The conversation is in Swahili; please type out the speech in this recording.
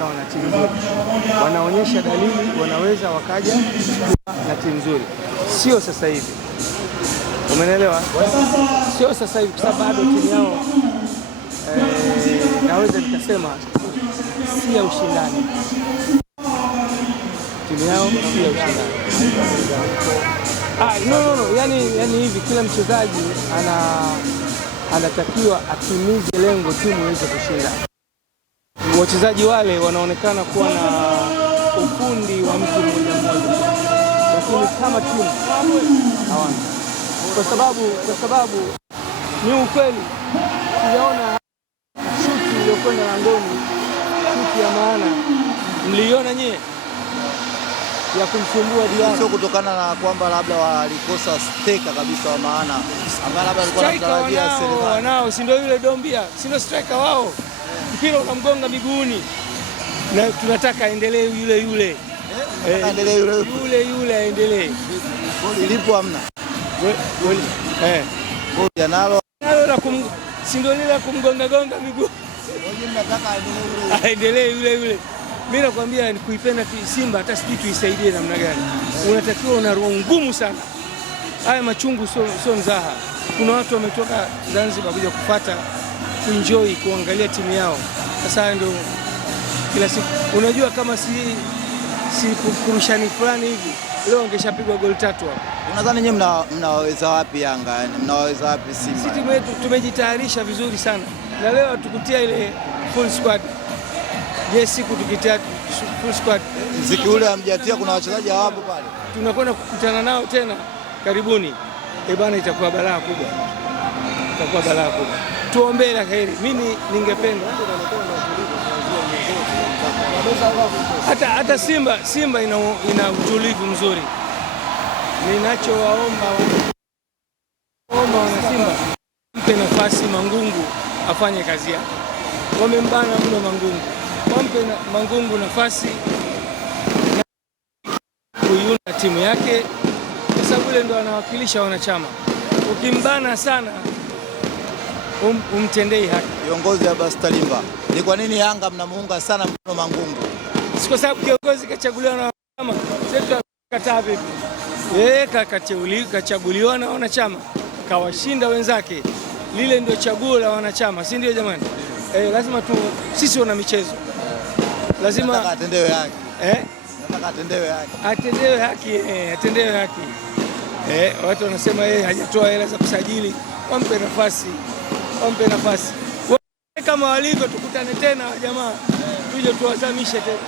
wakawa na timu nzuri, wanaonyesha dalili wanaweza wakaja na timu nzuri. Sio sasa hivi, umeelewa? Sio sasa hivi, kwa sababu bado timu yao naweza nikasema si ya ushindani. Timu yao si ya ushindani. No. Yani hivi kila mchezaji anatakiwa atimize lengo timu iweze kushinda. Wachezaji wale wanaonekana kuwa na ufundi wa mtu mmoja mmoja, lakini kama timu hawana, kwa sababu ni ukweli sijaona shuti iliyokwenda langoni, shuti ya maana. Mliona nyie ya kumsumbua Diarra? Sio kutokana na kwamba labda walikosa striker kabisa wa maana, ambaye labda alikuwa anatarajia Selemani. Wanao, si ndio yule Dombia, si ndio striker wao? Mpira unamgonga miguuni na tunataka aendelee yule. Aendelee yule aendelee. Goli lipo hamna. Goli goli analo la si ndio lile la kumgonga miguu. Wewe mnataka aendelee yule. Mimi nakwambia kuipenda Simba hata sisi tuisaidie namna gani. Unatakiwa una roho ngumu sana. Haya machungu sio mzaha. Kuna watu wametoka Zanzibar kuja kufuata kuenjoy kuangalia timu yao. Sasa ndio kila siku unajua kama si kurushani fulani hivi leo angeshapigwa goli 3 hapo. Unadhani nyinyi mnawaweza wapi Yanga? Yani mnawaweza wapi Simba? Sisi tumejitayarisha vizuri sana. Na leo tukutia ile full squad. Siku tukitia full squad. Mziki ule hamjatia, kuna wachezaji hawapo pale. Tunakwenda kukutana nao tena karibuni. Bana, itakuwa balaa kubwa. Tuombee la heri. Mimi ningependa hata Simba ina utulivu mzuri. Ninachowaomba wana Simba, mpe nafasi Mangungu afanye kazi yake. Wamembana mno Mangungu, wampe Mangungu nafasi kuiunda timu yake, kwa sababu yule ndo anawakilisha wanachama. Ukimbana sana umtendei haki. Viongozi wa Bastalimba, ni kwa nini Yanga mnamuunga sana mkono Mangungu? Si kwa sababu kiongozi kachaguliwa na wanachama. Sasa kataa vipi? Yeye kachaguliwa na wanachama, kawashinda wenzake. Lile ndio chaguo la wanachama, si ndio jamani? Lazima sisi wana michezo. Lazima atendewe haki. Nataka atendewe haki. Watu wanasema yeye hajatoa hela za kusajili, wampe nafasi. Kama walivyo tukutane tena jamaa, tuje tuwazamishe tena.